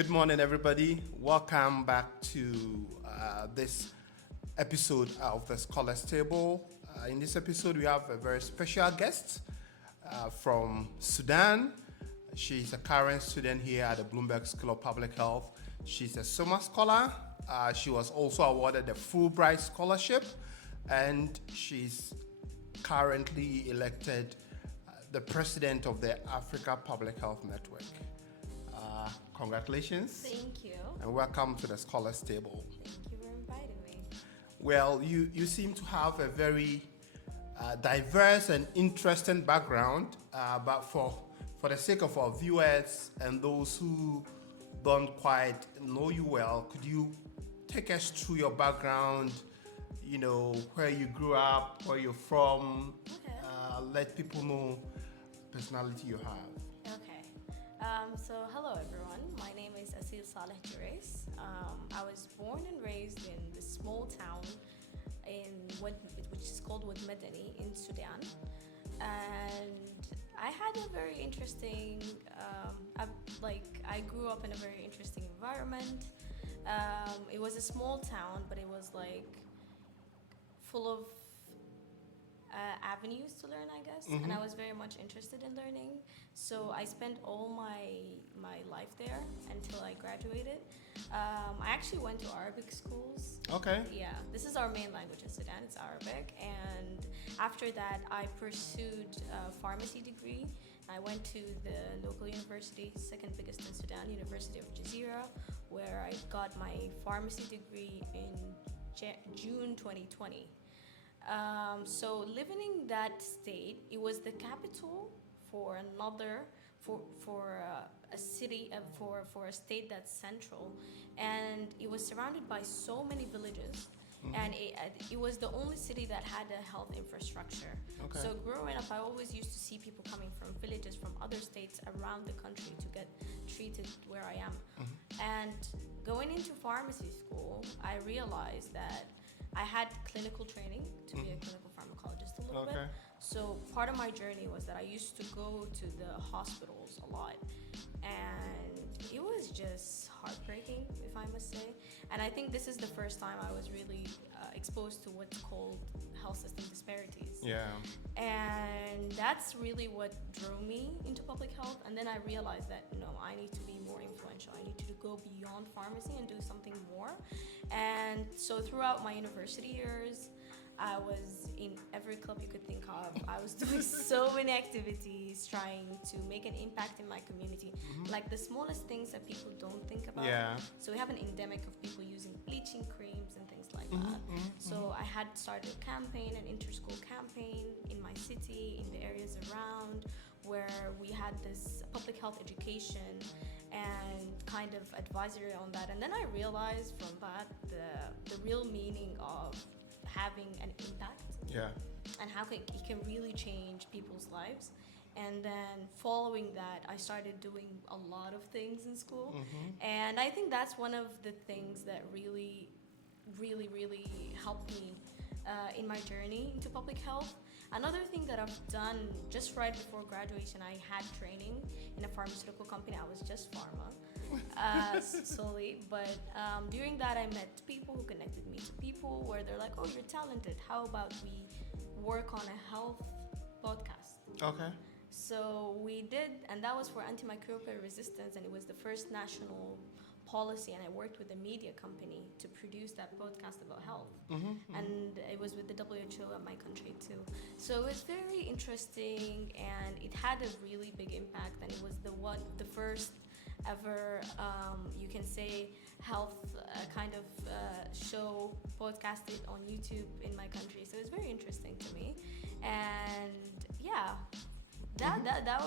Good morning, everybody. Welcome back to this episode of the Scholars Table. In this episode, we have a very special guest from Sudan. She's a current student here at the Bloomberg School of Public Health. She's a Sommer scholar. She was also awarded the Fulbright Scholarship, and she's currently elected the president of the Africa Public Health Network. Congratulations. Thank you. And welcome to the Scholars Table. Thank you for inviting me. Well, you seem to have a very diverse and interesting background, but for the sake of our viewers and those who don't quite know you well, could you take us through your background, where you grew up, where you're from, Okay. let people know the personality you have. Okay. So hello everyone. My name is Aseel I was born and raised in this small town which is called Medani in Sudan, and I had a very interesting. I grew up in a very interesting environment. It was a small town, but it was full of avenues to learn, I guess, and I was very much interested in learning. So I spent all my life there until I graduated. I actually went to Arabic schools. Okay. Yeah, this is our main language in Sudan. It's Arabic, and after that, I pursued a pharmacy degree. I went to the local university, second biggest in Sudan, University of Jazeera, where I got my pharmacy degree in June 2020. So living in that state, it was the capital for a city, for a state that's central, and it was surrounded by so many villages, and it was the only city that had a health infrastructure. Okay. So growing up, I always used to see people coming from villages, from other states around the country to get treated where I am. And going into pharmacy school, I realized that I had clinical training to be a clinical pharmacologist a little bit. So part of my journey was that I used to go to the hospitals a lot, and it was just heartbreaking, if I must say. And I think this is the first time I was really exposed to what's called health system disparities. Yeah. And that's really what drew me into public health. And then I realized that, no, I need to be more influential. I need to go beyond pharmacy and do something more. And so throughout my university years, I was in every club you could think of. I was doing so many activities, trying to make an impact in my community. Like the smallest things that people don't think about. Yeah. So we have an endemic of people using bleaching creams and things like that. So I had started a campaign, an inter-school campaign in my city, in the areas around, where we had this public health education and kind of advisory on that. And then I realized from that the real meaning of having an impact, and how it can really change people's lives. And then following that, I started doing a lot of things in school, and I think that's one of the things that really helped me in my journey into public health. Another thing that I've done, just right before graduation, I had training in a pharmaceutical company. I was just pharma solely, but during that I met people who connected me to people where they're like, oh, you're talented, how about we work on a health podcast? Okay. So we did, and that was for antimicrobial resistance, and it was the first national policy, and I worked with a media company to produce that podcast about health. And it was with the WHO at my country too. So it was very interesting, and it had a really big impact, and it was the first ever, you can say, health kind of show podcasted on YouTube in my country. So it's very interesting to me, and yeah, that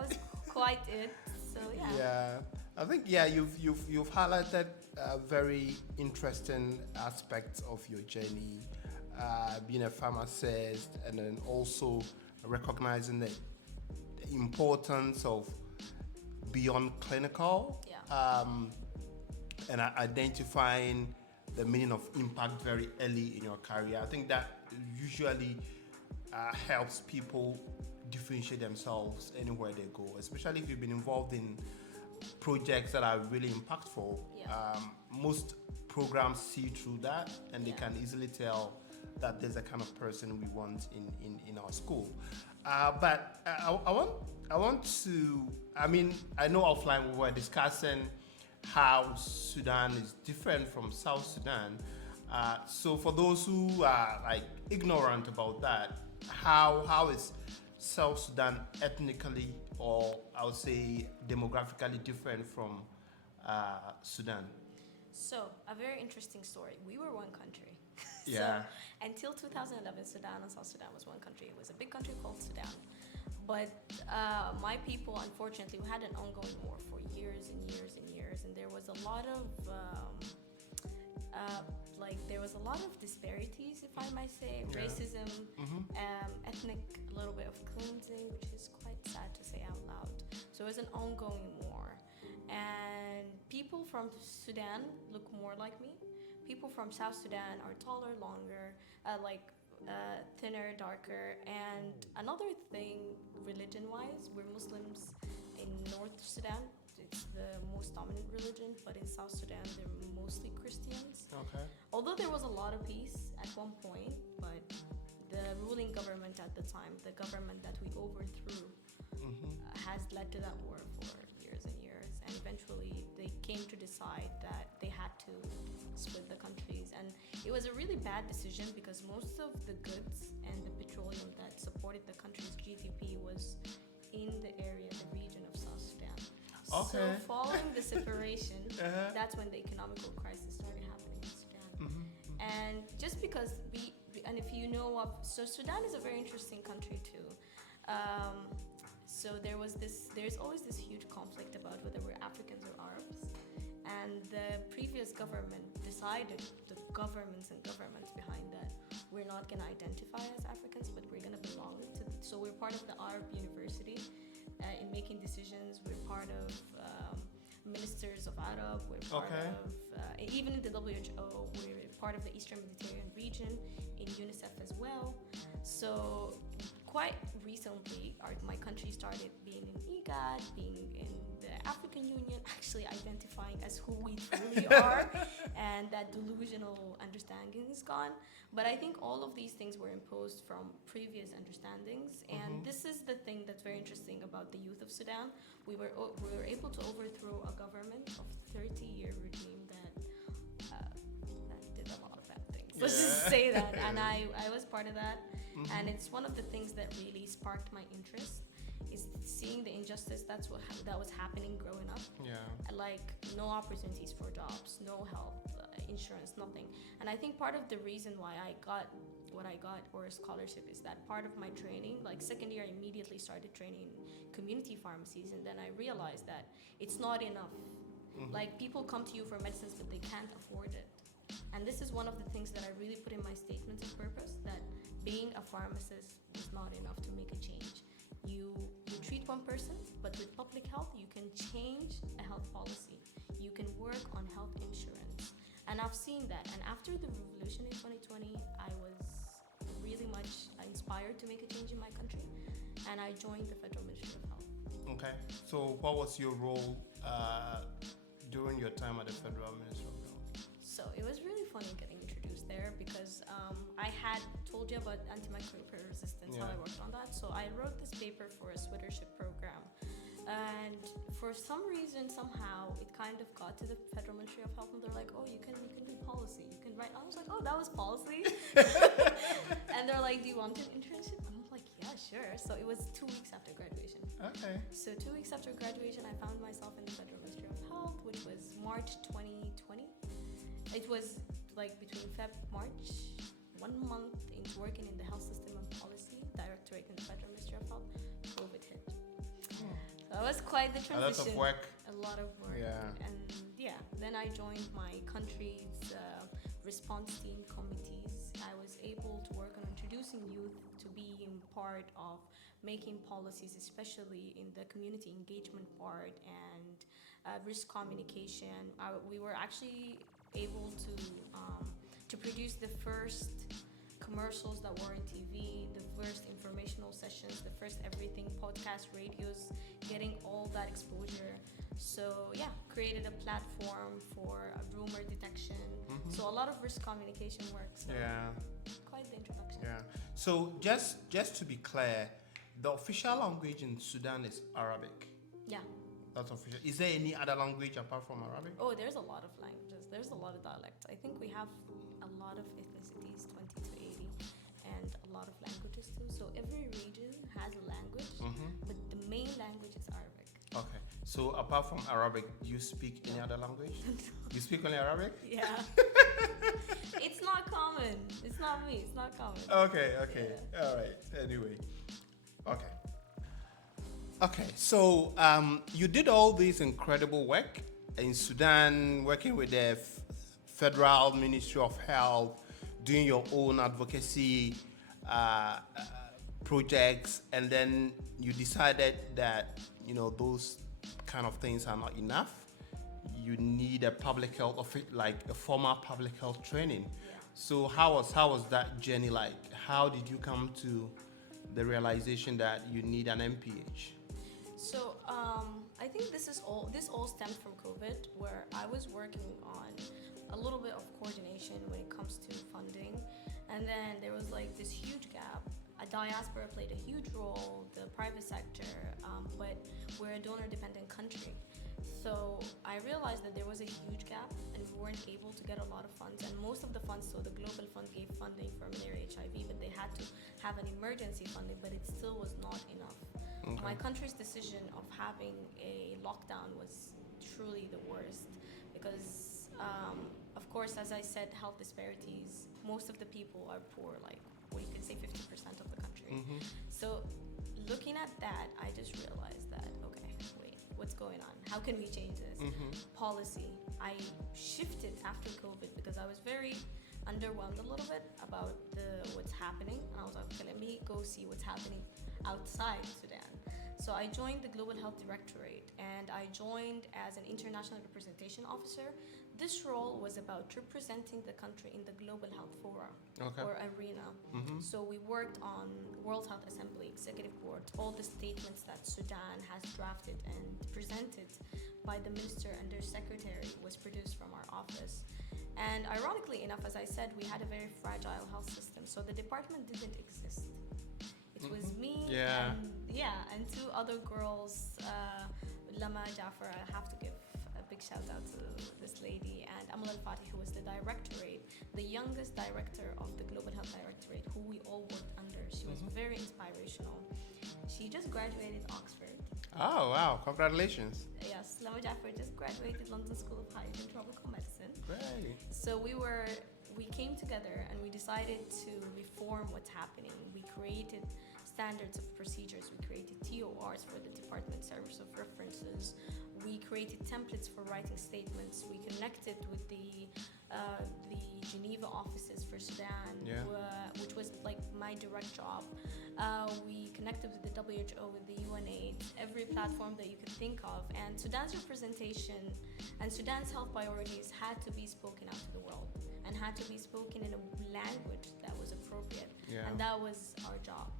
was quite it. So yeah. Yeah, I think you've highlighted very interesting aspects of your journey, being a pharmacist, and then also recognizing the importance of beyond clinical, and identifying the meaning of impact very early in your career. I think that usually helps people differentiate themselves anywhere they go, especially if you've been involved in projects that are really impactful, Yeah. most programs see through that, and they Yeah. can easily tell that there's a kind of person we want in our school. But I want to, I mean, I know offline we were discussing how Sudan is different from South Sudan. So for those who are like ignorant about that, how is South Sudan ethnically, or I would say demographically, different from Sudan? So, a very interesting story. We were one country. Yeah. So, until 2011, Sudan and South Sudan was one country. It was a big country called Sudan. But my people, unfortunately, we had an ongoing war for years and years and years, and there was a lot of there was a lot of disparities, if I might say, Yeah. racism, Mm-hmm. ethnic, a little bit of cleansing, which is quite sad to say out loud. So it was an ongoing war, and people from Sudan look more like me. People from South Sudan are taller, longer, thinner, darker. And another thing, religion-wise, we're Muslims in North Sudan. It's the most dominant religion, but in South Sudan, they're mostly Christians. Okay. Although there was a lot of peace at one point, but the ruling government at the time, the government that we overthrew, Mm-hmm. has led to that war for years and years. And eventually, they came to decide that they had to split the countries. And it was a really bad decision because most of the goods and the petroleum that supported the country's GDP was in the area, the region of South Sudan. Okay. So following the separation, Uh-huh. that's when the economical crisis started happening in Sudan. Mm-hmm. And just because and if you know of, so Sudan is a very interesting country too. So there's always this huge conflict about whether we're Africans or Arabs. And the previous government decided, the governments behind that, we're not going to identify as Africans, but we're going to belong to, so we're part of the Arab University in making decisions. We're part of ministers of Arab, we're part Okay. of, even in the WHO, we're part of the Eastern Mediterranean region, in UNICEF as well. So quite recently, my country started being in IGAD, being in the African Union, actually identifying as who we truly are, and that delusional understanding is gone. But I think all of these things were imposed from previous understandings, and Mhm. this is the thing that's very interesting about the youth of Sudan. We were able to overthrow a government of 30-year regime that did a lot of bad things. Let's just Yeah. say that, and I was part of that. Mhm. And it's one of the things that really sparked my interest, is seeing the injustice that was happening growing up. Yeah. Like no opportunities for jobs, no health insurance, nothing. And I think part of the reason why I got what I got, or a scholarship, is that part of my training, like second year, I immediately started training in community pharmacies, and then I realized that it's not enough. Mhm. Like people come to you for medicines, but they can't afford it. And this is one of the things that I really put in my statements of purpose, that being a pharmacist is not enough to make a change. You treat one person, but with public health, you can change a health policy. You can work on health insurance. And I've seen that. And after the revolution in 2020, I was really much inspired to make a change in my country. And I joined the Federal Ministry of Health. Okay. So what was your role during your time at the Federal Ministry of Health? So it was really funny getting introduced there, because I had told you about antimicrobial resistance, how Yeah. I worked on that. So I wrote this paper for a Swittership program. And for some reason, somehow, it kind of got to the Federal Ministry of Health, and they're like, oh, you can do policy. You can write. I was like, oh, that was policy? And they're like, do you want an internship? And I'm like, yeah, sure. So it was 2 weeks after graduation. Okay. So 2 weeks after graduation, I found myself in the Federal Ministry of Health, which was March 2020. It was like between March, 1 month into working in the Health System and Policy Directorate in the Federal Ministry of Health. COVID hit. So that was quite the A transition. lot of work. A lot of work. Yeah. And yeah, then I joined my country's response team committees. I was able to work on introducing youth to being part of making policies, especially in the community engagement part and risk communication. We were actually able to produce the first commercials that were on TV, the first informational sessions, the first everything, podcast, radios, getting all that exposure. So yeah, created a platform for rumor detection. So a lot of risk communication work. So Yeah. quite the introduction. Yeah. So just to be clear, the official language in Sudan is Arabic. Yeah. That's official. Is there any other language apart from Arabic? Oh, there's a lot of languages. There's a lot of dialects. I think we have a lot of ethnicities, 20 to 80, and a lot of languages too. So every region has a language, but the main language is Arabic. Okay. So apart from Arabic, do you speak any other language? You speak only Arabic? Yeah. It's not common. It's not me. It's not common. Okay. Yeah. All right. Anyway. Okay. Okay. So you did all this incredible work in Sudan, working with the Federal Ministry of Health, doing your own advocacy projects, and then you decided that those kind of things are not enough. You need a public health like a formal public health training. Yeah. So how was that journey like? How did you come to the realization that you need an MPH? So I think this all stemmed from COVID, where I was working on a little bit of coordination when it comes to funding, and then there was like this huge gap. A diaspora played a huge role, the private sector, but we're a donor-dependent country. So I realized that there was a huge gap and we weren't able to get a lot of funds. And most of the funds, so the Global Fund gave funding for malaria HIV, but they had to have an emergency funding, but it still was not enough. Okay. My country's decision of having a lockdown was truly the worst because, of course, as I said, health disparities, most of the people are poor, like, well, you could say 50% of the country. So looking at that, I just realized that, okay, wait, what's going on? How can we change this? Policy. I shifted after COVID because I was very underwhelmed a little bit about what's happening. And I was like, okay, let me go see what's happening outside Sudan. So I joined the Global Health Directorate and I joined as an international representation officer. This role was about representing the country in the Global Health Forum or arena. So we worked on World Health Assembly, Executive Board, all the statements that Sudan has drafted and presented by the Minister Under Secretary was produced from our office. And ironically enough, as I said, we had a very fragile health system. So the department didn't exist. It was me and two other girls, Lama Jafar, I have to give a big shout out to this lady, and Amal Al-Fatih, who was the directorate, the youngest director of the Global Health Directorate, who we all worked under. She was very inspirational. She just graduated Oxford. Oh, wow. Congratulations. Yes, Lama Jafar just graduated London School of Hygiene and Tropical Medicine. Great. So we came together and we decided to reform what's happening. We created standards of procedures. We created TORs for the Department Service of References. We created templates for writing statements. We connected with the Geneva offices for Sudan, which was like my direct job. We connected with the WHO, with the UNAIDS, every platform that you could think of. And Sudan's representation and Sudan's health priorities had to be spoken out to the world and had to be spoken in a language that was appropriate. And that was our job.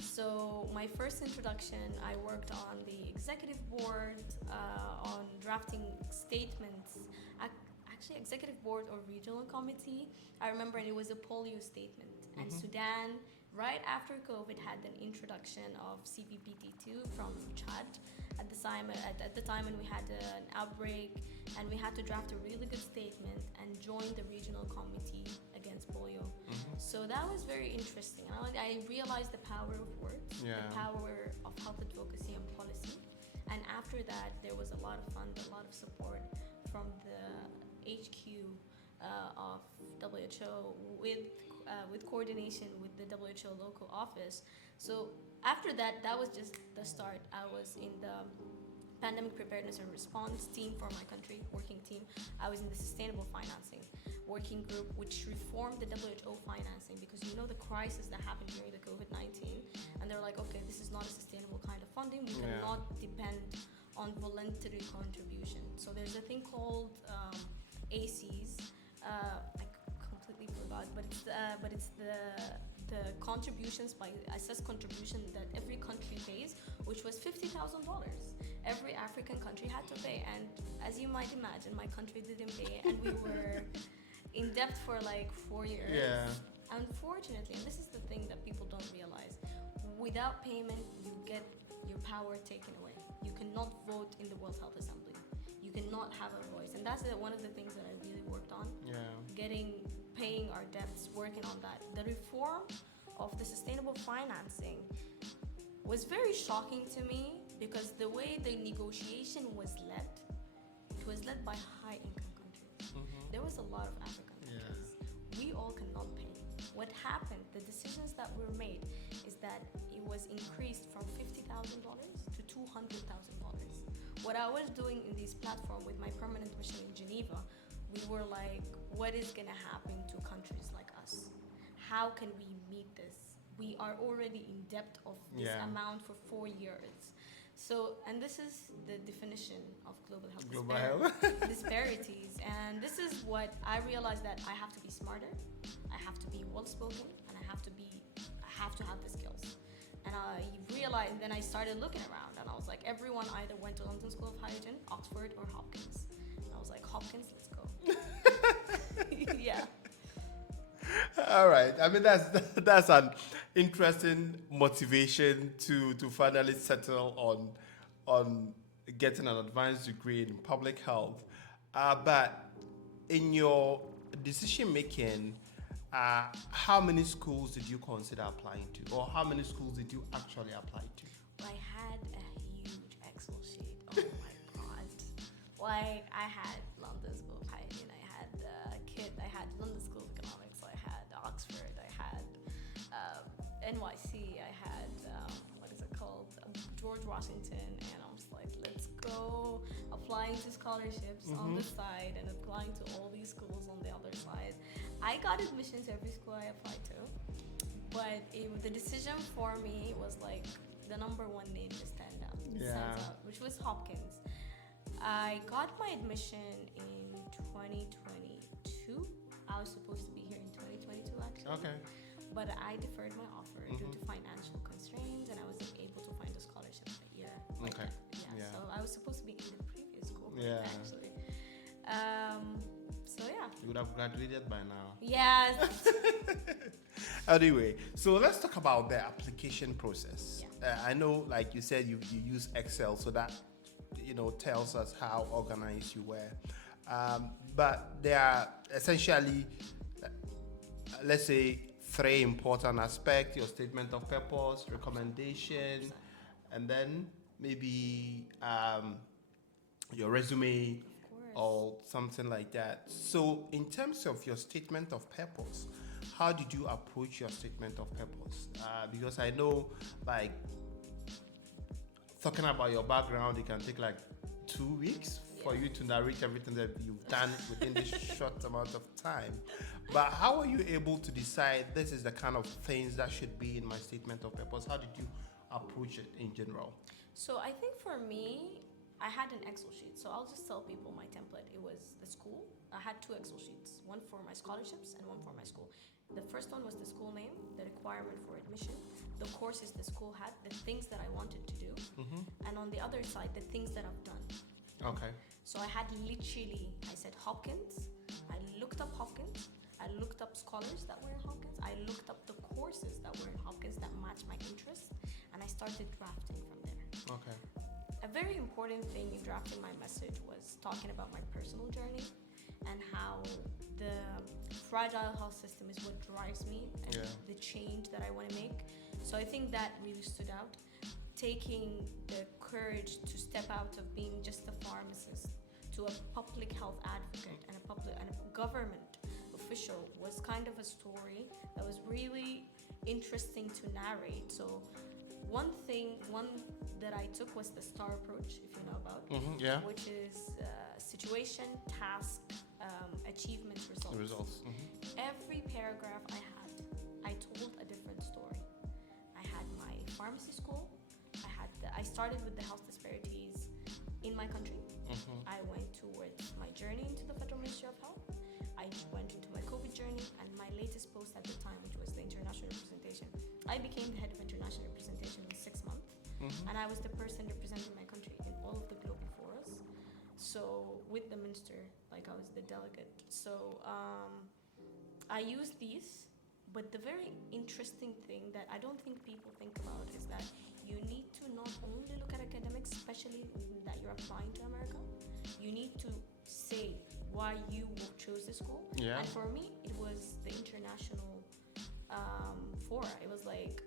So my first introduction, I worked on the executive board, on drafting statements, actually executive board or regional committee. I remember it was a polio statement. And Sudan, right after COVID, had an introduction of CPPT2 from Chad at the time when we had an outbreak, and we had to draft a really good statement and join the regional committee against polio. So that was very interesting. I realized the power of words, the power of health advocacy and policy. And after that, there was a lot of fun, a lot of support from the HQ of WHO with coordination with the WHO local office. So after that, that was just the start. I was in the pandemic preparedness and response team for my country, working team. I was in the sustainable financing working group, which reformed the WHO financing because the crisis that happened during the COVID-19, and they're like, okay, this is not a sustainable kind of funding. We cannot depend on voluntary contribution. So there's a thing called ACEs. I completely forgot, but it's the contributions by assessed contribution that every country pays, which was $50,000. every African country had to pay. And as you might imagine, my country didn't pay, and we were in debt for like 4 years. Yeah. Unfortunately, and this is the thing that people don't realize, without payment, you get your power taken away. You cannot vote in the World Health Assembly. You cannot have a voice. And that's one of the things that I really worked on. Yeah. Paying our debts, working on that. The reform of the sustainable financing was very shocking to me because the way the negotiation was led, it was led by high income countries. There was a lot of African countries. We all cannot pay. What happened, the decisions that were made is that it was increased from $50,000 to $200,000. What I was doing in this platform with my permanent mission in Geneva, we were like, what is going to happen to countries like us? How can we meet this? We are already in debt of this amount for 4 years. So, and this is the definition of global health disparities. And this is what I realized, that I have to be smarter, I have to be well-spoken, and I have to have the skills. And I realized, then I started looking around, and I was like, everyone either went to London School of Hygiene, Oxford, or Hopkins. And I was like, Hopkins, let's go. Yeah. All right. I mean, that's an interesting motivation to finally settle on getting an advanced degree in public health. But in your decision making, how many schools did you consider applying to, or how many schools did you actually apply to? I had a huge Excel sheet. Oh my god! Like, I had London School of Hygiene, I had I had London School of Economics, I had Oxford, I had NYC, I had what is it called, George Washington, and I was like, let's go, applying to scholarships on the side and applying to all these schools on the other side. I got admission to every school I applied to, but the decision for me was like the number one name to stand out, which was Hopkins. I got my admission in 2022. I was supposed to be here in 2022 actually. Okay. But I deferred my offer due to financial constraints, and I wasn't able to find a scholarship that year. Okay. So I was supposed to be in the previous school actually. So yeah. You would have graduated by now. Yes. Anyway, so let's talk about the application process. Yeah. I know, like you said, you use Excel, so that tells us how organized you were. But there are essentially, let's say, 3 important aspects: your statement of purpose, recommendation, and then maybe your resume or something like that. So in terms of your statement of purpose, how did you approach your statement of purpose? Because I know, like, talking about your background, it can take like 2 weeks for you to narrate everything that you've done within this short amount of time. But how are you able to decide this is the kind of things that should be in my statement of purpose? How did you approach it in general? So I think for me, I had an Excel sheet. So I'll just tell people my template. It was the school. I had 2 Excel sheets, one for my scholarships and one for my school. The first one was the school name, the requirement for admission, the courses the school had, the things that I wanted to do, and on the other side, the things that I've done. Okay. So I had literally, I said Hopkins, I looked up Hopkins, I looked up scholars that were in Hopkins, I looked up the courses that were in Hopkins that matched my interests, and I started drafting from there. Okay. A very important thing in drafting my message was talking about my personal journey and how the fragile health system is what drives me and the change that I want to make. So I think that really stood out. Taking the courage to step out of being just a pharmacist to a public health advocate and a government official was kind of a story that was really interesting to narrate. So one that I took was the STAR approach, if you know about, which is situation, task, achievement, results. Every paragraph I told a different story. I had my pharmacy school. I started with the health disparities in my country. I went towards my journey into the Federal Ministry of Health. I went into my COVID journey, and my latest post at the time, which was the international representation. I became the head of international representation in 6 months, and I was the person representing my country in all of minister, like I was the delegate. So I used these, but the very interesting thing that I don't think people think about is that you need to not only look at academics, especially that you're applying to America, you need to say why you chose the school. Yeah. And for me, it was the international fora. It was like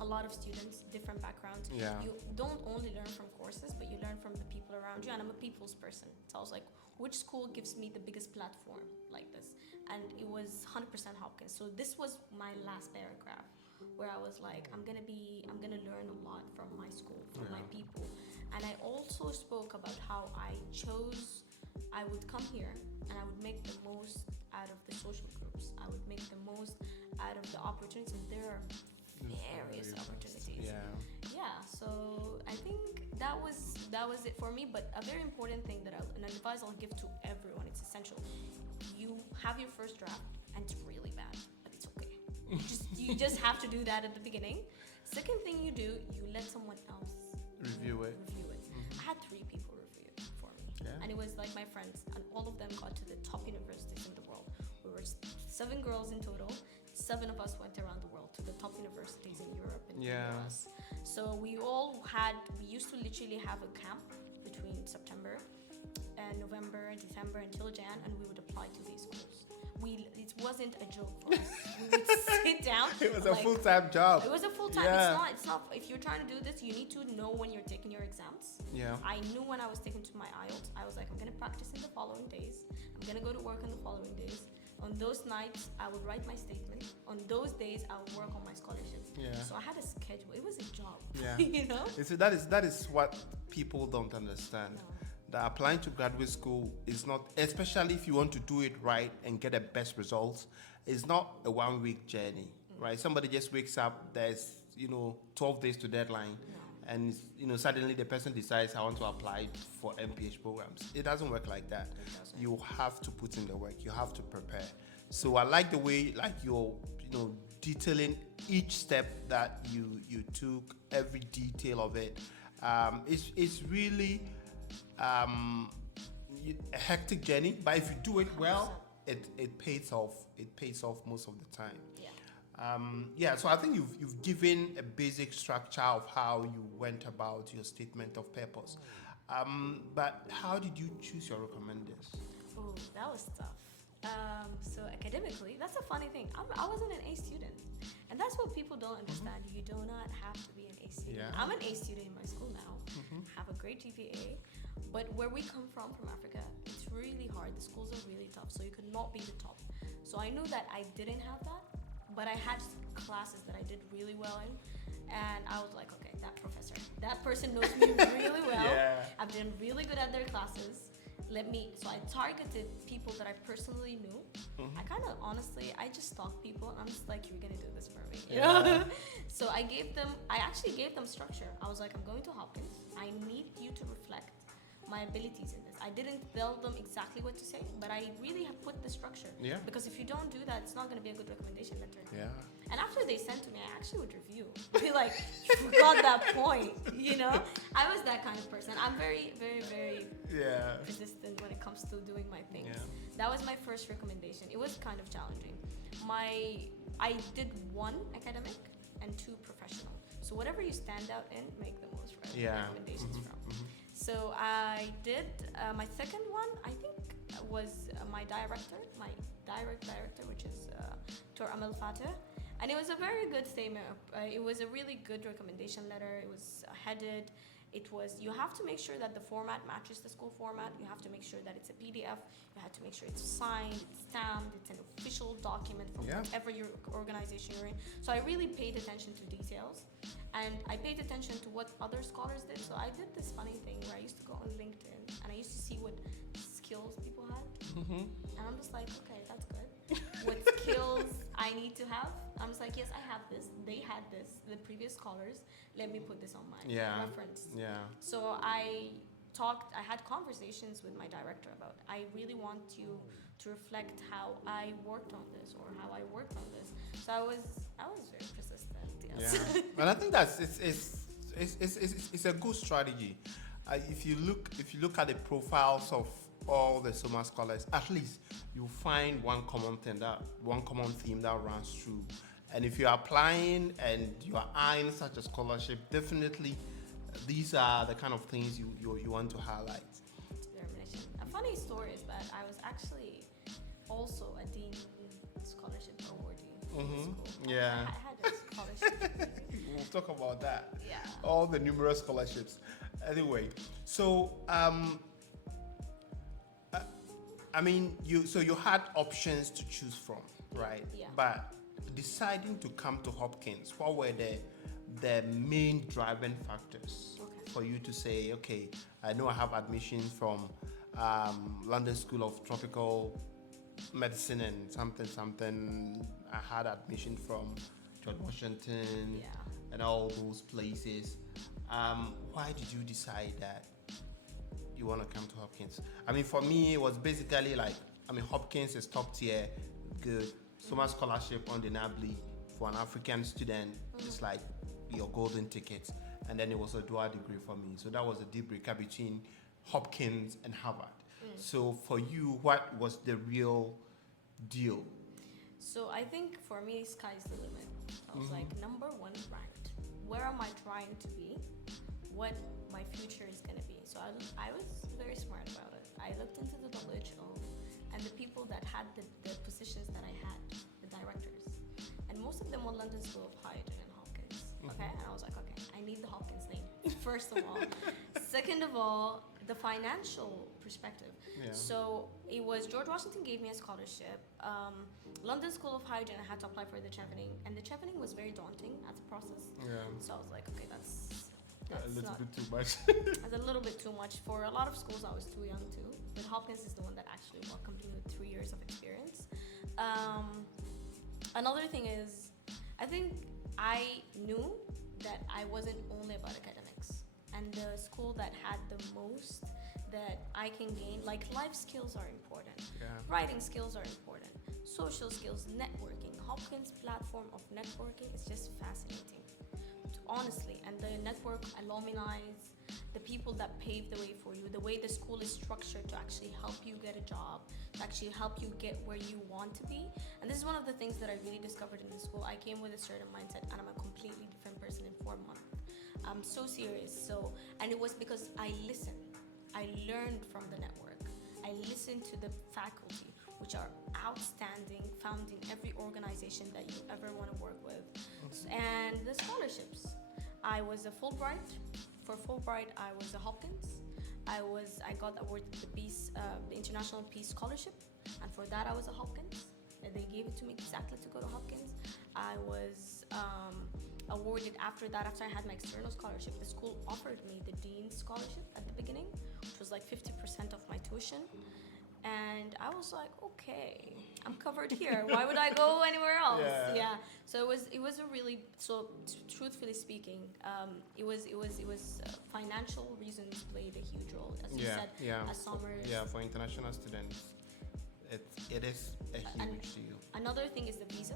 a lot of students, different backgrounds. Yeah. You don't only learn from courses, but you learn from the people around you. And I'm a people's person. So I was like, which school gives me the biggest platform like this? And it was 100% Hopkins. So this was my last paragraph where I was like, I'm gonna learn a lot from my school, from my people. And I also spoke about how I would come here and I would make the most out of the social groups. I would make the most out of the opportunities. There are various opportunities. Yeah. So I think that was it for me. But a very important thing an advice I'll give to everyone, it's essential. You have your first draft and it's really bad, but it's okay. You just have to do that at the beginning. Second thing you do, you let someone else review it. I had 3 people review it for me, and it was like my friends, and all of them got to the top universities in the world. We were 7 girls in total. 7 of us went around the world to the top universities in Europe and the US. So we used to literally have a camp between September and November, December until Jan, and we would apply to these schools. It wasn't a joke for us. We would sit down. It was a full-time job. It was a full-time. Yeah. It's not. If you're trying to do this, you need to know when you're taking your exams. Yeah. I knew when I was taking to my IELTS, I was like, I'm gonna practice in the following days. I'm gonna go to work on the following days. On those nights, I would write my statement. On those days, I would work on my scholarships. Yeah. So I had a schedule. It was a job. Yeah. You know. So that is what people don't understand. No. That applying to graduate school is not, especially if you want to do it right and get the best results, it's not a 1-week journey, right? Somebody just wakes up, there's 12 days to deadline, and suddenly the person decides I want to apply for MPH programs. It doesn't work like that. You have to put in the work. You have to prepare. So I like the way you're detailing each step that you took, every detail of it. It's really a hectic journey, but if you do it well, it pays off. It pays off most of the time. So I think you've given a basic structure of how you went about your statement of purpose. But how did you choose your recommenders? Oh, that was tough. So academically, that's a funny thing. I wasn't an A student, and that's what people don't understand. You do not have to be an A student. I'm an A student in my school now. Have a great GPA, but where we come from Africa, it's really hard. The schools are really tough, so you could not be the top. So I knew that I didn't have that, but I had classes that I did really well in, and I was like, okay, that person knows me really well. I've been really good at their classes. So I targeted people that I personally knew. I kind of, honestly, I just stalked people, and I'm just like, you're gonna do this for me. You know? So I actually gave them structure. I was like, I'm going to Hopkins. I need you to reflect my abilities in this. I didn't tell them exactly what to say, but I really have put the structure. Because if you don't do that, it's not going to be a good recommendation letter. And after they sent to me, I actually would review. Be like, you forgot that point, I was that kind of person. I'm very, very, very persistent when it comes to doing my things. That was my first recommendation. It was kind of challenging. I did 1 academic and 2 professional. So whatever you stand out in, make the most recommendations from. So I did my second one, I think, was my direct director, which is Dr. Amel Fateh. And it was a very good statement. It was a really good recommendation letter. It was headed. You have to make sure that the format matches the school format. You have to make sure that it's a PDF. You have to make sure it's signed, it's stamped, it's an official document from whatever your organization you're in. So I really paid attention to details. And I paid attention to what other scholars did. So I did this funny thing where I used to go on LinkedIn and I used to see what skills people had. And I'm just like, okay, that's good. What skills I need to have. I'm just like, yes, I have this. They had this. The previous scholars. Let me put this on my reference. So I had conversations with my director about, I really want you to reflect how I worked on this or how I worked on this. So I was very persistent. Yes. And I think it's a good strategy. If you look at the profiles of all the summer scholars, at least you find one common theme that runs through. And if you're applying and you are eyeing such a scholarship, definitely these are the kind of things you want to highlight. Determination. A funny story is that I was actually also a dean scholarship awardee in Mm-hmm. school. Yeah. I had a scholarship. We'll talk about that. Yeah. All the numerous scholarships. Anyway, so I mean, you had options to choose from, right? Yeah. But deciding to come to Hopkins, what were the main driving factors for you to say, okay, I know I have admissions from London School of Tropical Medicine and something. I had admission from George Washington Yeah. and all those places. Why did you decide that you want to come to Hopkins? I mean, for me, it was basically like, I mean, Hopkins is top tier, good. Summer scholarship, undeniably, for an African student, it's like your golden ticket. And then it was a dual degree for me. So that was a deep breaker between Hopkins and Harvard. So for you, what was the real deal? So I think for me, sky's the limit. I was like, number one, ranked. Where am I trying to be? What my future is going to be. So I was very smart about it. I looked into the knowledge of and the people that had the positions that I had, the directors. And most of them were London School of Hygiene and Hopkins. Okay? And I was like, okay, I need the Hopkins name, first of all. Second of all, the financial perspective. Yeah. So it was George Washington gave me a scholarship. London School of Hygiene, I had to apply for the chevening, and the chevening was very daunting as a process. Yeah. So I was like, okay, that's A little not, bit too much. that's a little bit too much. For a lot of schools, I was too young too. But Hopkins is the one that actually welcomed me with 3 years of experience. Another thing is, I think I knew that I wasn't only about academics. And the school that had the most that I can gain, like life skills are important. Yeah. Writing skills are important. Social skills, networking. Hopkins' platform of networking is just fascinating. Honestly, and the network alumni, the people that pave the way for you, the way the school is structured to actually help you get a job, to actually help you get where you want to be. And this is one of the things that I really discovered in the school. I came with a certain mindset and I'm a completely different person in 4 months. I'm so serious. And it was because I listened. I learned from the network. I listened to the faculty, which are outstanding, found in every organization that you ever want to work with. And the scholarships. I was a Fulbright. For Fulbright, I was a Hopkins. I got awarded the International Peace Scholarship, and for that I was a Hopkins. And they gave it to me exactly to go to Hopkins. I was awarded after I had my external scholarship. The school offered me the Dean's Scholarship at the beginning, which was like 50% of my tuition. And I was like, okay, I'm covered here. Why would I go anywhere else? Yeah. So it was a really, truthfully speaking, it was financial reasons played a huge role, as you said. As Sommers. Yeah, for international students, it is a huge deal. Another thing is the visa.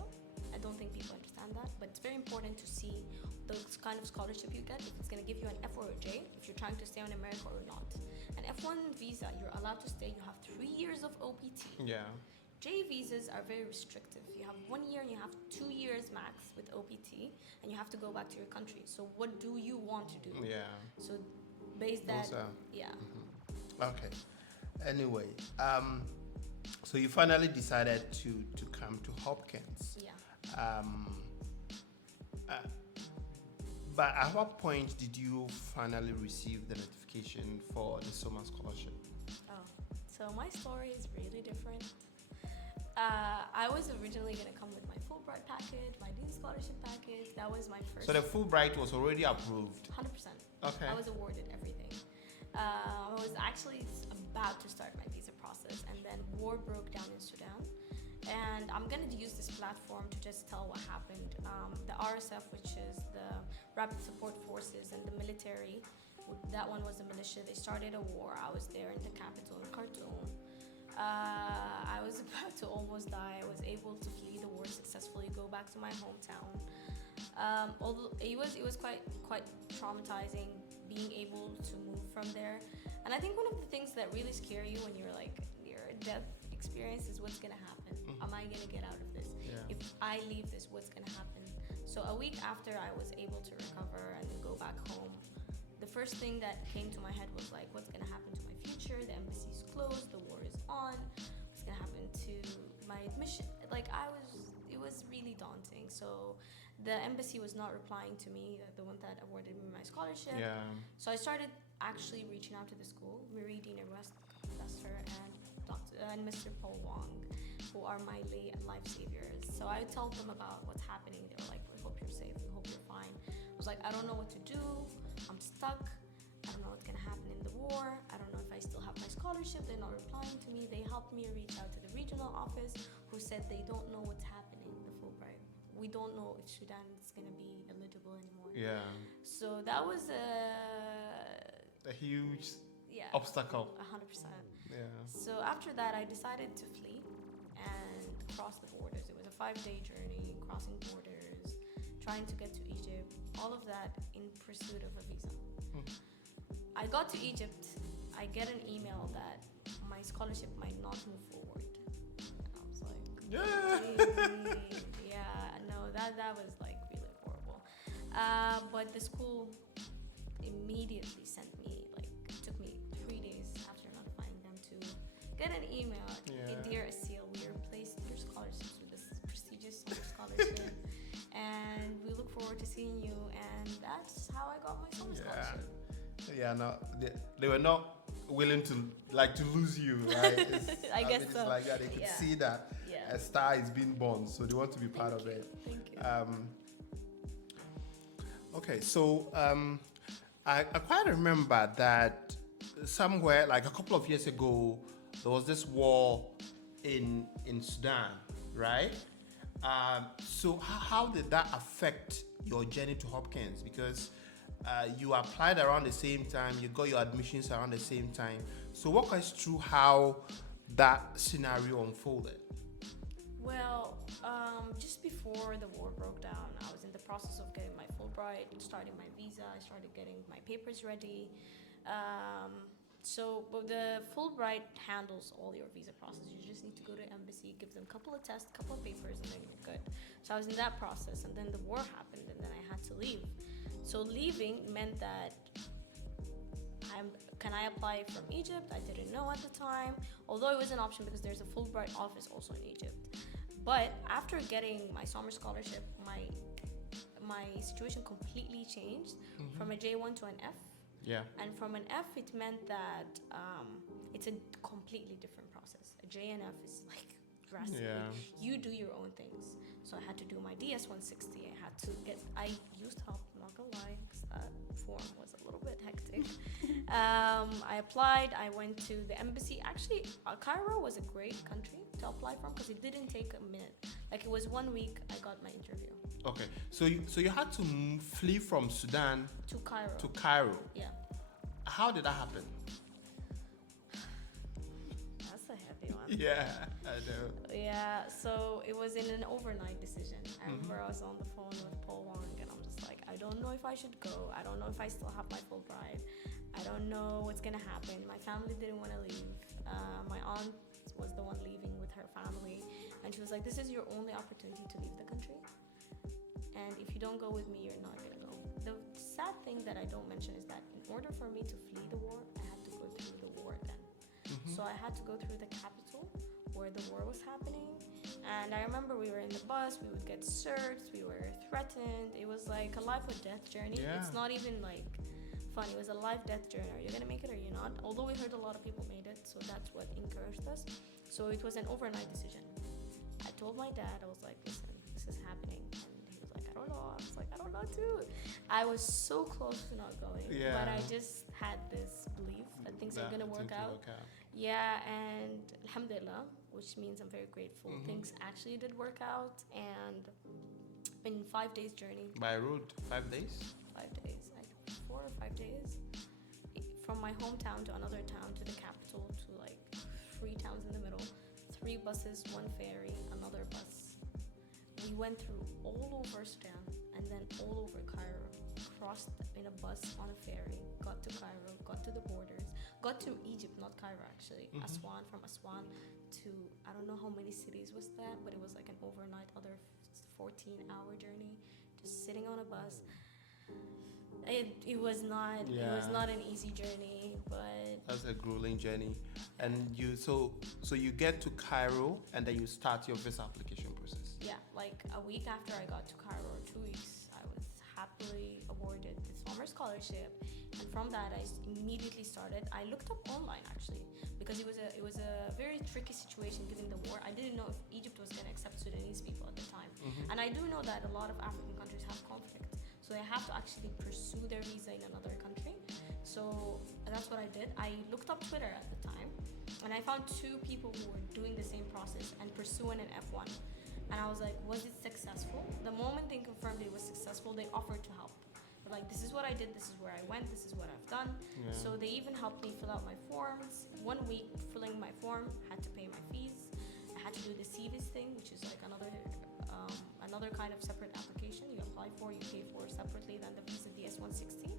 I don't think people understand that, but it's very important to see those kind of scholarship you get, if it's going to give you an F or a J, if you're trying to stay in America or not. An F1 visa, you're allowed to stay, you have 3 years of OPT. Yeah. J visas are very restrictive. You have 1 year and you have 2 years max with OPT, and you have to go back to your country. So what do you want to do? Yeah. So base that, yeah. Okay. Anyway, so you finally decided to come to Hopkins. Yeah. But at what point did you finally receive the notification for the summer scholarship? Oh, so my story is really different. I was originally going to come with my Fulbright package, my Dean Scholarship package. That was my first. So the Fulbright was already approved? 100%. Okay. I was awarded everything. I was actually about to start my visa process, and then war broke down in Sudan. And I'm going to use this platform to just tell what happened. The RSF, which is the Rapid Support Forces, and the military, that one was the militia. They started a war. I was there in the capital, in Khartoum. I was about to almost die. I was able to flee the war successfully, go back to my hometown. Although it was quite traumatizing being able to move from there. And I think one of the things that really scare you when you're like near a death experience is what's gonna happen. Am I gonna get out of this? If I leave this, what's gonna happen? So a week after I was able to recover and go back home, the first thing that came to my head was like, what's gonna happen to my future? The embassy's closed, the war is on. What's gonna happen to my admission? Like it was really daunting. So the embassy was not replying to me, the one that awarded me my scholarship. So I started actually reaching out to the school, Meridian Professor and Mr. Paul Wong, who are my life saviors. So I told them about what's happening. They were like, we hope you're safe, we hope you're fine. I was like, I don't know what to do. I'm stuck. I don't know what's gonna happen in the war. I don't know if I still have my scholarship. They're not replying to me. They helped me reach out to the regional office, who said they don't know what's happening, the Fulbright. We don't know if Sudan is gonna be eligible anymore. So that was a huge obstacle. 100%. So after that, I decided to flee and cross the borders. It was a 5-day journey, crossing borders, trying to get to Egypt, all of that in pursuit of a visa. I got to Egypt. I get an email that my scholarship might not move forward. And I was like, that was like really horrible. But the school immediately sent me, like, it took me 3 days after notifying them to get an email. Dear Aseel, we replaced your scholarships with this prestigious summer scholarship, and we look forward to seeing you. And that's how I got my summer scholarship. No, they were not willing to lose you, right? I guess so. It's like that. They could see that a star is being born, so they want to be part of it. Thank you. Okay, so I quite remember that somewhere like a couple of years ago there was this war in Sudan, right? So how did that affect your journey to Hopkins? Because you applied around the same time, you got your admissions around the same time. So walk us through how that scenario unfolded. Well, just before the war broke down, I was in the process of getting my Fulbright, starting my visa. I started getting my papers ready. So the Fulbright handles all your visa process. You just need to go to the embassy, give them a couple of tests, couple of papers, and then you're good. So I was in that process, and then the war happened, and then I had to leave. So leaving meant that can I apply from Egypt? I didn't know at the time, although it was an option because there's a Fulbright office also in Egypt. But after getting my summer scholarship, my situation completely changed from a J1 to an F. And from an F, it meant that it's a completely different process. A J and F is like drastically. You do your own things. So I had to do my DS 160. I used help, I'm not gonna lie, because that form was a little bit hectic. I applied. I went to the embassy. Actually, Cairo was a great country to apply from because it didn't take a minute. Like it was 1 week. I got my interview. Okay, so you had to flee from Sudan to Cairo. To Cairo. Yeah. How did that happen? That's a heavy one. Yeah, I know. Yeah, so it was in an overnight decision. I remember I was on the phone with Paul Wong, and I'm just like, I don't know if I should go. I don't know if I still have my Fulbright. I don't know what's gonna happen. My family didn't want to leave. My aunt was the one leaving with her family, and she was like, this is your only opportunity to leave the country. And if you don't go with me, you're not gonna go. The sad thing that I don't mention is that in order for me to flee the war, I had to go through the war again. So I had to go through the capital where the war was happening. And I remember we were in the bus, we would get searched, we were threatened. It was like a life or death journey. It's not even like fun. It was a life-death journey. Are you gonna make it or you're not? Although we heard a lot of people made it, so that's what encouraged us. So it was an overnight decision. I told my dad, I was like, listen, this is happening. And he was like, I don't know. I was like, I don't know too. I was so close to not going, but I just had this belief that things are gonna work out. Yeah, and alhamdulillah, which means I'm very grateful. Things actually did work out, and in 5 days journey. By road, 5 days? 5 days, like 4 or 5 days. From my hometown to another town to the capital to like 3 towns in the middle, 3 buses, 1 ferry, another bus. We went through all over Sudan and then all over Cairo, crossed in a bus on a ferry, got to Cairo, got to the borders, got to Egypt, not Cairo actually. Aswan, from Aswan to, I don't know how many cities was that, but it was like an overnight, other 14-hour journey, just sitting on a bus. It was not an easy journey, but that's a grueling journey. And so you get to Cairo and then you start your visa application process. yeah, like a week after I got to Cairo, or 2 weeks, I was happily awarded the Sommer Scholarship, and from that I immediately started. I looked up online actually, because it was a very tricky situation given the war. I didn't know if Egypt was going to accept Sudanese people at the time, and I do know that a lot of African countries have conflict, so they have to actually pursue their visa in another country. So that's what I did. I looked up Twitter at the time, and I found 2 people who were doing the same process and pursuing an F1. And I was like, was it successful? The moment they confirmed it was successful, they offered to help. They're like, this is what I did, this is where I went, this is what I've done. Yeah. So they even helped me fill out my forms. 1 week filling my form, had to pay my fees. I had to do the CVIS thing, which is like another kind of separate application you apply for, you pay for separately than the visa DS-160.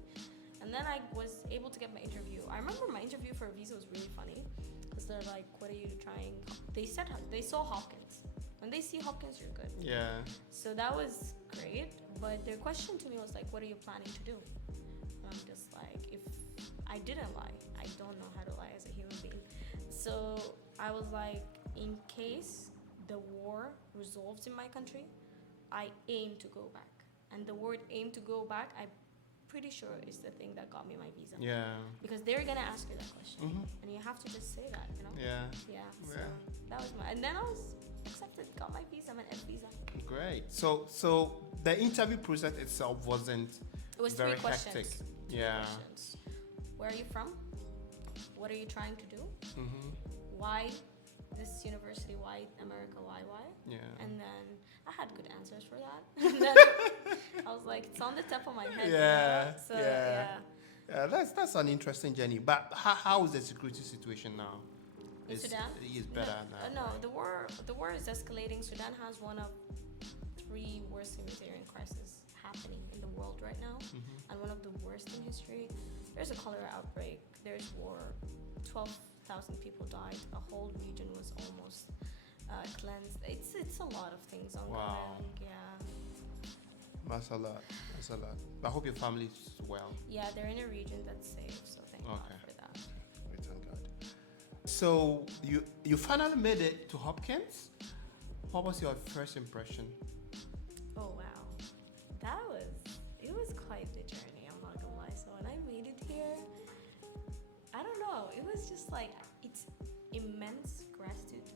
And then I was able to get my interview. I remember my interview for a visa was really funny, because they're like, what are you trying? They saw Hopkins. When they see Hopkins, you're good. Yeah. So that was great. But their question to me was like, what are you planning to do? And I'm just like, if I didn't lie, I don't know how to lie as a human being. So I was like, in case the war resolves in my country, I aim to go back. And the word aim to go back, I'm pretty sure is the thing that got me my visa. Yeah. Because they're going to ask you that question. And you have to just say that, you know? Yeah. Yeah. So that was and then I was accepted, got my visa, my F visa. Great. So the interview process itself wasn't It was very 3 questions. hectic. 3 Yeah. questions. Where are you from? What are you trying to do? Why this university? Why America? Why? Yeah. And then I had good answers for that. And then I was like, it's on the top of my head. Yeah. You know? So yeah. That's an interesting journey. But how is the security situation now? In Sudan? It's better now. No, the war is escalating. Sudan has one of 3 worst humanitarian crises happening in the world right now, and one of the worst in history. There's a cholera outbreak. There's war. 12,000 people died. A whole region was almost cleansed. It's a lot of things ongoing. Wow. Yeah. That's a lot. I hope your family's well. Yeah, they're in a region that's safe, so thank God for that. We thank God. So you finally made it to Hopkins. What was your first impression? Oh wow, it was quite the journey. I'm not gonna lie. So when I made it here, I don't know. It was just like it's immense gratitude.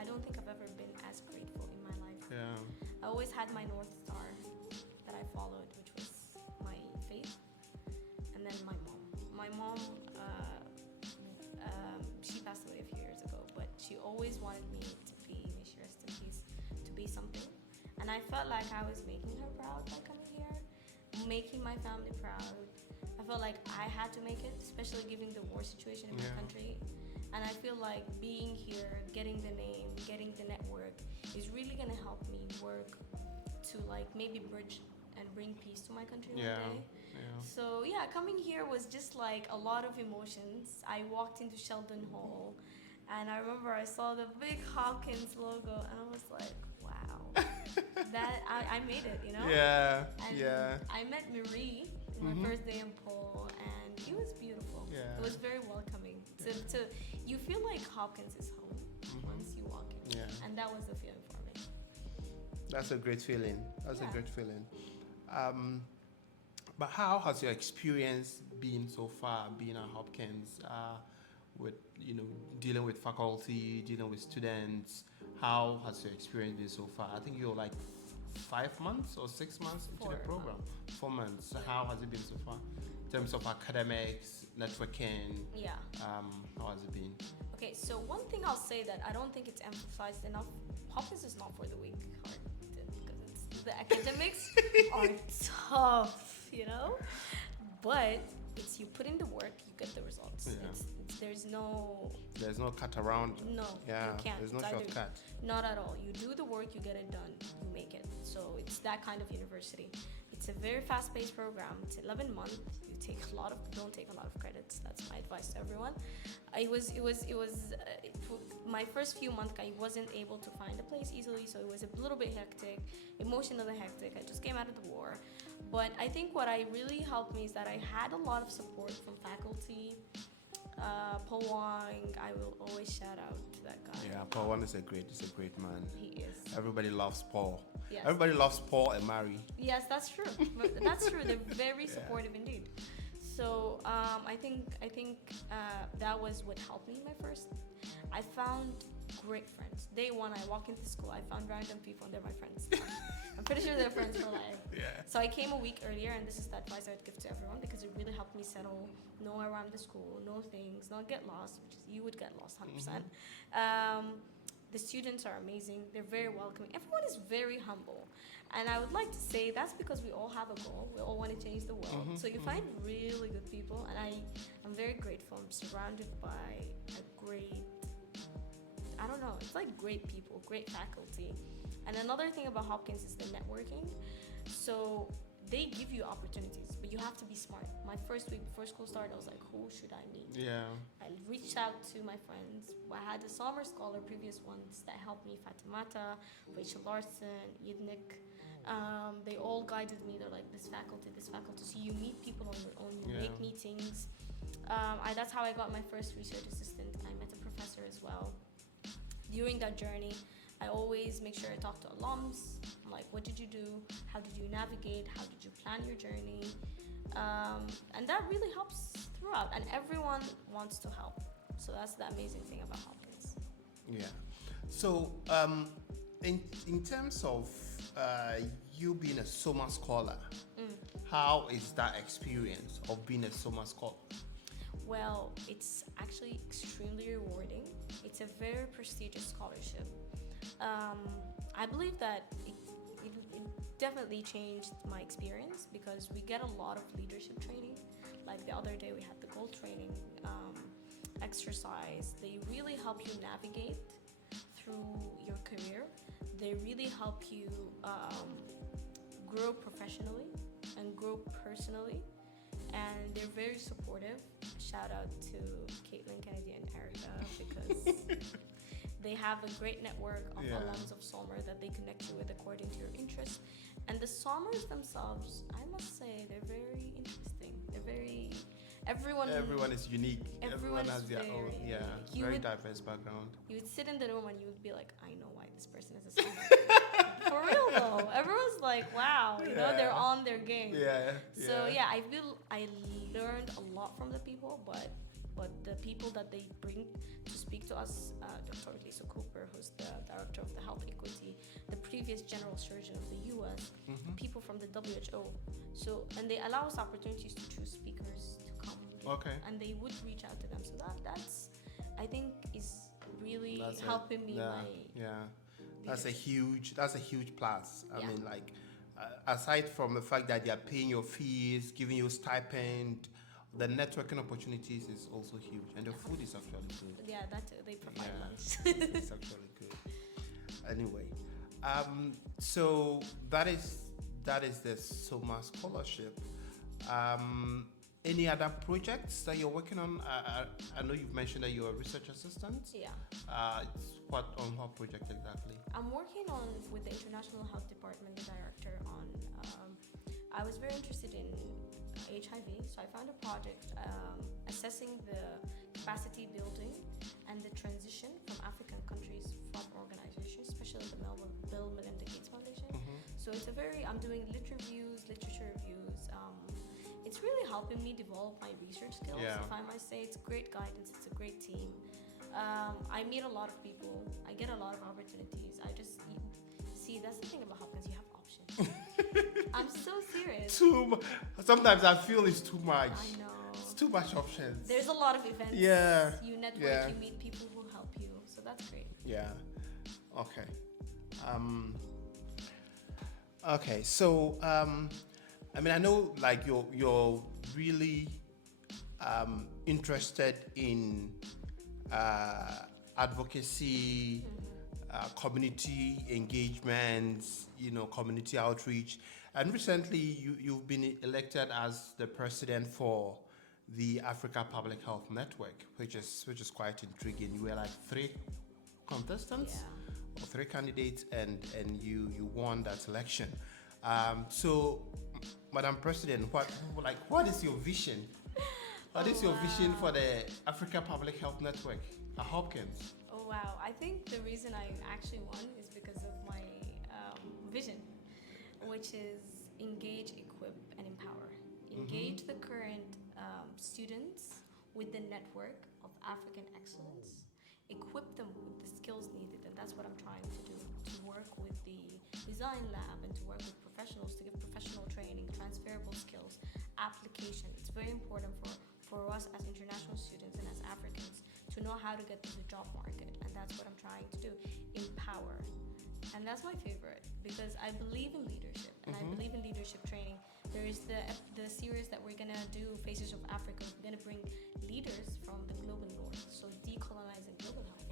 I don't think I've ever been as grateful in my life. Yeah. I always had my North Star that I followed, which was my faith, and then my mom. My mom, she passed away a few years ago, but she always wanted me to be, may she rest in peace, to be something. And I felt like I was making her proud by coming here, making my family proud. I felt like I had to make it, especially given the war situation in my country. And I feel like being here, getting the name, getting the network is really gonna help me work to like maybe bridge and bring peace to my country one day. Yeah. So yeah, coming here was just like a lot of emotions. I walked into Sheldon Hall, and I remember I saw the big Hopkins logo, and I was like, wow, that I made it, you know? Yeah. And I met Marie in my first day in Pole, and it was beautiful. Yeah. It was very welcoming. To you feel like Hopkins is home once you walk in. Yeah. And that was the feeling for me. That's a great feeling. A great feeling. But how has your experience been so far, being at Hopkins, with dealing with faculty, dealing with students? How has your experience been so far? I think you're like 5 months or 6 months into the program. 4 months. So how has it been so far? In terms of academics, networking. Yeah. How has it been? Okay, so one thing I'll say that I don't think it's emphasized enough, Hopkins is not for the weak-hearted, because the academics are tough, but it's you put in the work, you get the results. Yeah. There's no cut around. No, yeah, you can't. There's no shortcut. Not at all. You do the work, you get it done, you make it. So it's that kind of university. It's a very fast-paced program. It's 11 months. You don't take a lot of credits. That's my advice. advice to everyone. My first few months, I wasn't able to find a place easily, so it was a little bit hectic, emotionally hectic. I just came out of the war. But I think what I really helped me is that I had a lot of support from faculty. Paul Wang, I will always shout out to that guy. Yeah, Paul Wang is a great man. He is. Everybody loves Paul. Yes. Everybody loves Paul and Mary. Yes, that's true. That's true. They're very supportive indeed. So I think that was what helped me my first. I found great friends. Day one, I walk into school, I found random people, and they're my friends. I'm pretty sure they're friends for life. Yeah. So I came a week earlier, and this is the advice I would give to everyone because it really helped me settle, know around the school, know things, not get lost, which is you would get lost 100%. The students are amazing. They're very welcoming. Everyone is very humble. And I would like to say that's because we all have a goal. We all want to change the world. So you find really good people, and I'm very grateful. I'm surrounded by a great, I don't know, it's like great people, great faculty. And another thing about Hopkins is the networking. So they give you opportunities, but you have to be smart. My first week before school started, I was like, who should I meet? Yeah. I reached out to my friends. I had a Sommer scholar, previous ones, that helped me, Fatimata, Rachel Larson, Yidnik. They all guided me. They're like, this faculty. So you meet people on your own, you make meetings. That's how I got my first research assistant. I met a professor as well. During that journey, I always make sure I talk to alums. I'm like, what did you do? How did you navigate? How did you plan your journey? And that really helps throughout. And everyone wants to help. So that's the amazing thing about Hopkins. Yeah. So in terms of you being a Sommer scholar, how is that experience of being a Sommer scholar? Well, it's actually extremely rewarding. It's a very prestigious scholarship. I believe that it definitely changed my experience because we get a lot of leadership training. Like the other day, we had the goal training exercise. They really help you navigate through your career. They really help you grow professionally and grow personally. And they're very supportive. Shout out to Caitlin, Kennedy, and Erica because they have a great network of alums of Sommer that they connect you with according to your interests. And the Sommers themselves, I must say, they're very interesting. They're very... Everyone is unique. Everyone has their own, very diverse background. You would sit in the room and you would be like, I know why this person is a Sommer. For real though, everyone's like, wow, they're on their game. So I feel I learned a lot from the people, but the people that they bring to speak to us, Dr. Lisa Cooper, who's the director of the Health Equity, the previous general surgeon of the U.S., people from the WHO. So and they allow us opportunities to choose speakers to come. And they would reach out to them. So that's I think is really helping me. That's a huge plus. I mean, like, aside from the fact that they are paying your fees, giving you stipend, the networking opportunities is also huge, and the food is actually good. Yeah, that too. They provide lunch. It's actually good. Anyway, so that is the Sommer scholarship. Any other projects that you're working on? I know you've mentioned that you're a research assistant. Yeah. What project exactly? I'm working with the International Health Department, the director, on. I was very interested in HIV, so I found a project assessing the capacity building and the transition from African countries from organizations, especially the Bill Melinda Gates Foundation. So I'm doing literature reviews. It's really helping me develop my research skills. If I might say, it's great guidance. It's a great team. I meet a lot of people. I get a lot of opportunities. That's the thing about Hopkins. You have options. I'm so serious. Sometimes I feel it's too much. I know. It's too much options. There's a lot of events. Yeah. You network. You meet people who help you. So that's great. Yeah. Okay. Okay. So I mean, I know like you're really interested in advocacy, community engagements, community outreach, and recently you've been elected as the president for the Africa Public Health Network, which is quite intriguing. You were like three contestants or three candidates, and you won that selection. So, Madam President, what is your vision? What is your vision for the Africa Public Health Network at Hopkins? Oh wow! I think the reason I actually won is because of my vision, which is engage, equip, and empower. Engage the current students with the network of African excellence. Equip them with the skills needed, and that's what I'm trying to do. To work with the design lab and to work with professionals to give professional training, transferable skills, application. It's very important for us as international students and as Africans to know how to get to the job market, and that's what I'm trying to do. Empower. And that's my favorite because I believe in leadership and I believe in leadership training. There is the series that we're gonna do, Faces of Africa. We're gonna bring leaders from the global north, so decolonizing global health,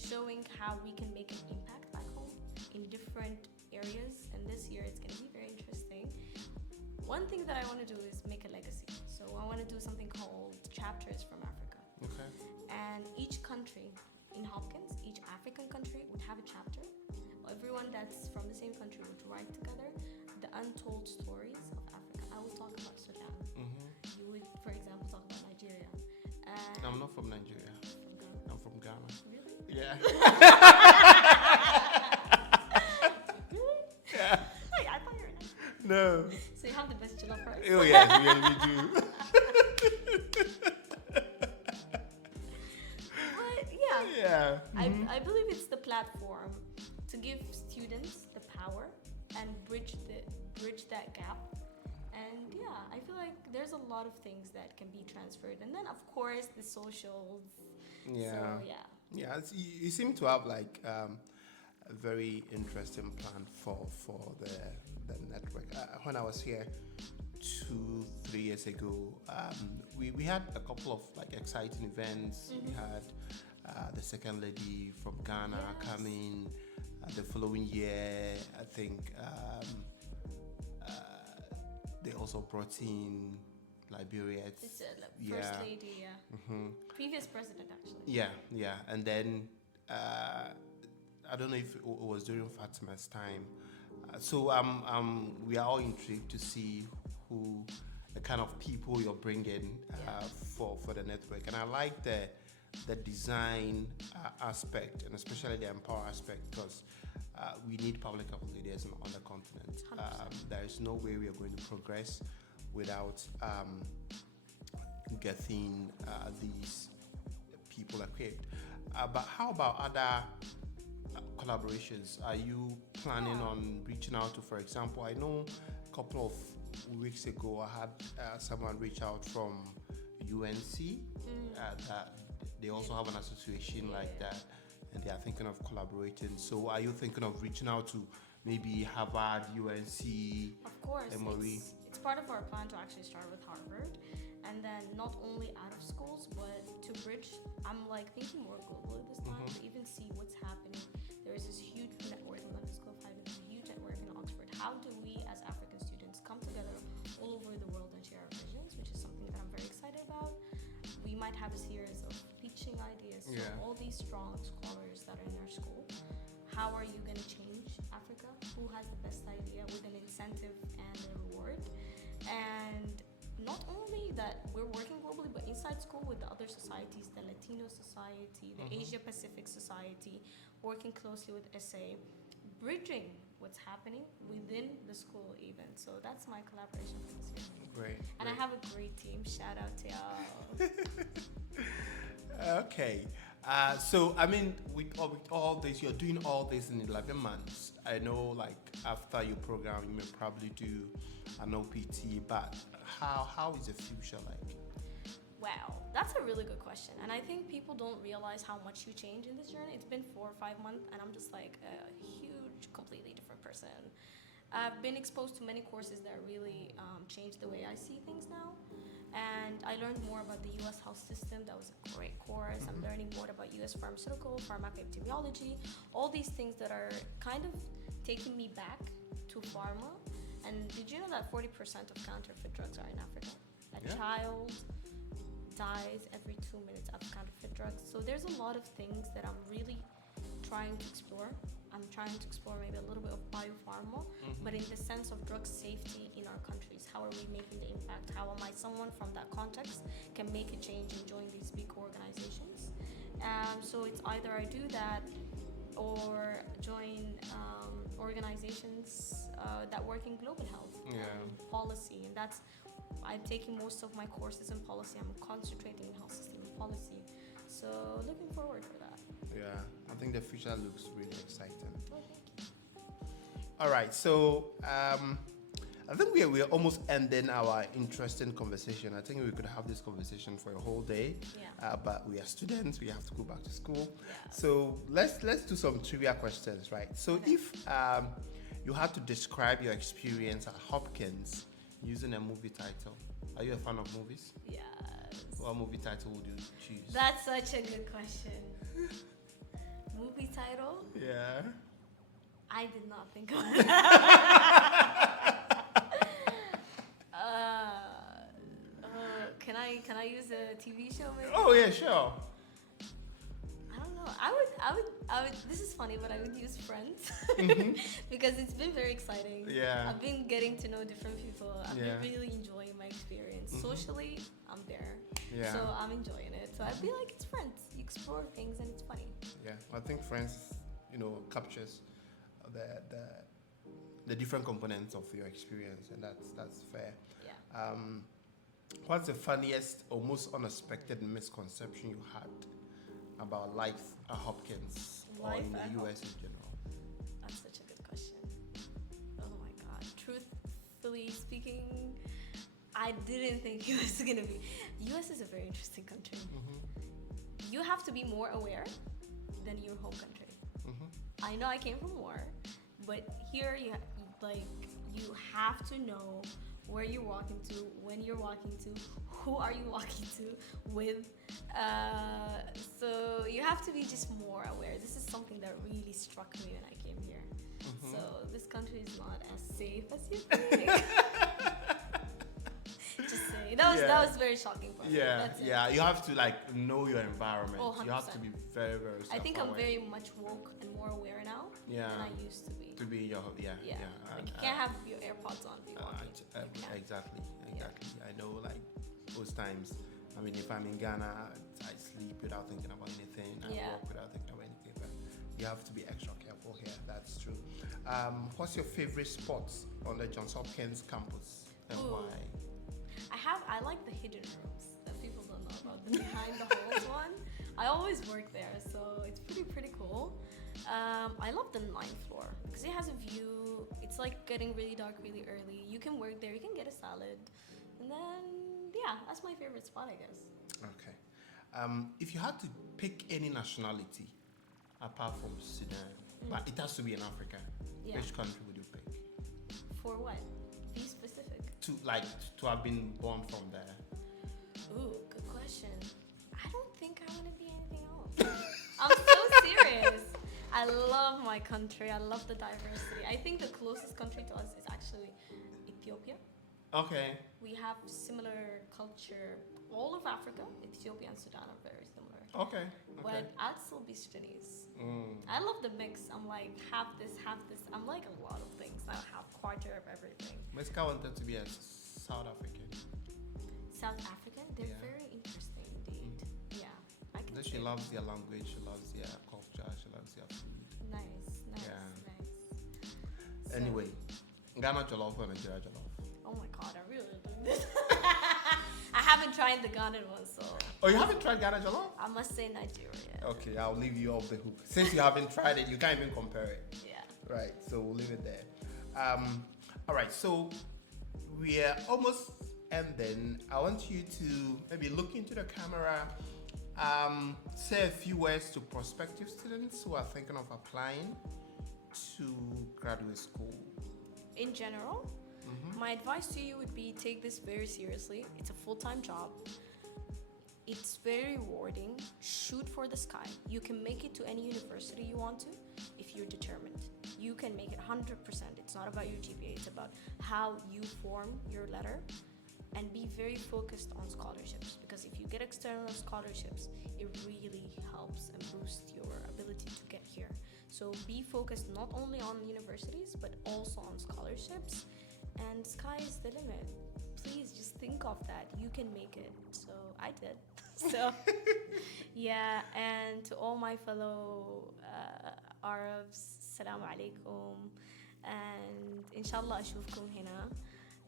showing how we can make an impact back home in different areas. And this year it's gonna be very interesting. One thing that I want to do is make a legacy. So I want to do something called Chapters from Africa. Okay. And each country in Hopkins, each African country would have a chapter. Everyone that's from the same country would write together the untold stories of Africa. I will talk about Sudan. You would, for example, talk about Nigeria. I'm not from Nigeria. From Ghana. I'm from Ghana. Really? Yeah. Yeah. Hey, I thought you were nice. No. So you have the best jollof rice. Oh yes, we do. But yeah. Yeah. I believe it's the platform to give students the power and bridge that gap. And yeah, I feel like there's a lot of things that can be transferred. And then of course the socials. Yeah. So yeah. Yeah, you seem to have like a very interesting plan for the network. When I was here 2-3 years ago, we had a couple of like exciting events. We had the second lady from Ghana coming. The following year, I think they also brought in Liberia. It's first lady, yeah. Previous president, actually. Yeah. And then I don't know if it was during Fatima's time. So we are all intrigued to see who the kind of people you're bringing for the network. And I like the design aspect, and especially the empower aspect, because we need public health leaders on the continent. There is no way we are going to progress without getting these people equipped. But how about other collaborations? Are you planning on reaching out to, for example, I know a couple of weeks ago I had someone reach out from UNC that they also have an association like that, and they are thinking of collaborating. So are you thinking of reaching out to maybe Harvard, UNC? Of course, it's part of our plan to actually start with Harvard, and then not only out of schools, but to bridge. I'm like thinking more globally this time to even see what's happening. There is this huge network in London School of Hygiene, there's a huge network in Oxford. How do we as African students come together all over the world and share our visions, which is something that I'm very excited about. We might have a series of pitching ideas to all these strong scholars that are in our school. How are you going to change Africa? Who has the best idea with an incentive and a reward? And not only that we're working globally, but inside school with the other societies, the Latino Society, the Asia Pacific Society, working closely with SA, bridging what's happening within the school even. So that's my collaboration for this year. Great. And I have a great team. Shout out to y'all. Okay. So, I mean, with all this, you're doing all this in 11 months. I know, like, after your program, you may probably do an OPT, but how is the future like? Wow, that's a really good question. And I think people don't realize how much you change in this journey. It's been 4 or 5 months, and I'm just like a huge, completely different person. I've been exposed to many courses that really changed the way I see things now. And I learned more about the U.S. health system. That was a great course. I'm learning more about U.S. pharmaceutical, pharmacoepidemiology, all these things that are kind of taking me back to pharma. And did you know that 40% of counterfeit drugs are in Africa? A child dies every 2 minutes of counterfeit drugs. So there's a lot of things that I'm really trying to explore. I'm trying to explore maybe a little bit of biopharma, but in the sense of drug safety in our countries. How are we making the impact? How am I, someone from that context, can make a change and join these big organizations? So it's either I do that or join organizations that work in global health and policy. And that's, I'm taking most of my courses in policy. I'm concentrating in health system and policy. So looking forward for that. Yeah, I think the future looks really exciting. Oh, thank you. All right, so I think we're almost ending our interesting conversation. I think we could have this conversation for a whole day, but we are students. We have to go back to school. Yeah. So let's do some trivia questions, right? So if you had to describe your experience at Hopkins using a movie title, are you a fan of movies? Yes. What movie title would you choose? That's such a good question. Movie title? Yeah. I did not think of it. Can I use a TV show maybe? Oh yeah, sure. I don't know. I would. This is funny, but I would use Friends because it's been very exciting. Yeah. I've been getting to know different people. I've Yeah. been really enjoying my experience. Socially, I'm there. Yeah. So I'm enjoying it. So I feel like it's Friends. You explore things and it's funny. Yeah, I think Friends, captures the different components of your experience, and that's fair. Yeah. What's the funniest or most unexpected misconception you had about life at Hopkins or in the US in general? That's such a good question. Oh my God. Truthfully speaking, I didn't think it was gonna be. US is a very interesting country. You have to be more aware than your home country. I know I came from war, but here you have to know where you're walking to, when you're walking to, who are you walking to with. So you have to be just more aware. This is something that really struck me when I came here. So this country is not as safe as you think. Just saying. That was very shocking for me. Yeah. You have to know your environment. Oh, 100%. You have to be very, very self-aware. I think I'm very much woke and more aware now than I used to be. To be your Like you can't have your AirPods on if you're walking. Exactly. I know those times. I mean, if I'm in Ghana, I sleep without thinking about anything. I walk without thinking about anything. But you have to be extra careful here. That's true. What's your favorite spot on the Johns Hopkins campus and why? I like the hidden rooms that people don't know about. The behind the halls one. I always work there, so it's pretty cool. I love the 9th floor because it has a view. It's like getting really dark really early. You can work there. You can get a salad, and then that's my favorite spot, I guess. Okay. If you had to pick any nationality apart from Sudan, but it has to be in Africa, which country would you pick? For what? Be specific. To have been born from there. Ooh, good question. I don't think I want to be anything else. I'm so serious. I love my country. I love the diversity. I think the closest country to us is actually Ethiopia. Okay. We have similar culture. All of Africa, Ethiopia and Sudan are very similar. Okay. But I'd still be Sudanese. I love the mix. I'm like, half this. I'm like a lot of things. I have quarter of everything. Meska wanted to be a South African. South African? They're very interesting indeed. Yeah. I can She loves their language, she loves their culture, she loves their food. Nice. So, anyway, Ghana jollof or Nigeria jollof? Oh my God, I really doing this. I haven't tried the Ghanaian one, so. Oh, you haven't tried Ghana jollof? I must say Nigeria. Okay, I'll leave you off the hook. Since you haven't tried it, you can't even compare it. Yeah. Right, so we'll leave it there. All right, so we are almost ending. I want you to maybe look into the camera, say a few words to prospective students who are thinking of applying to graduate school. In general, my advice to you would be take this very seriously. It's a full-time job. It's very rewarding. Shoot for the sky. You can make it to any university you want to if you're determined. You can make it 100%. It's not about your GPA. It's about how you form your letter and be very focused on scholarships, because if you get external scholarships, it really helps and boosts your ability to get here. So be focused not only on universities but also on scholarships, and sky is the limit. Please just think of that. You can make it. So I did. So yeah, and to all my fellow Arabs, Assalamu alaikum, and inshallah أشوفكم هنا.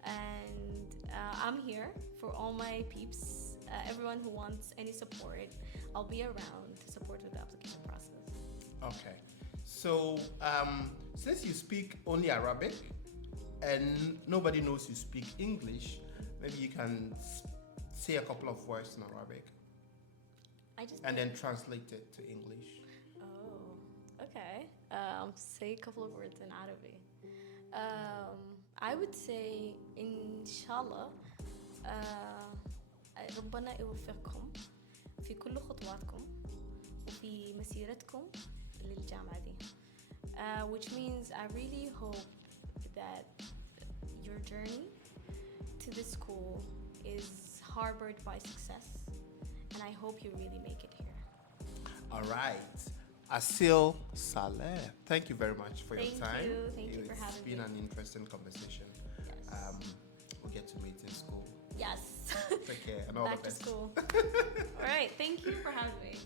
And I'm here for all my peeps, everyone who wants any support. I'll be around to support with the application process. Okay. So, since you speak only Arabic and nobody knows you speak English, maybe you can say a couple of words in Arabic and then translate it to English. Oh, okay. Say a couple of words in Arabic. I would say inshallah ربنا يوفقكم في كل خطواتكم وفي مسيرتكم للجامعة دي. Which means I really hope that your journey to this school is harbored by success, and I hope you really make it here. All right. Aseel Saleh, thank you very much for your time. Thank you for having me. It's been an interesting conversation. Yes. We'll get to meet in school. Yes. Take care and all Back the best. to school. All right. Thank you for having me.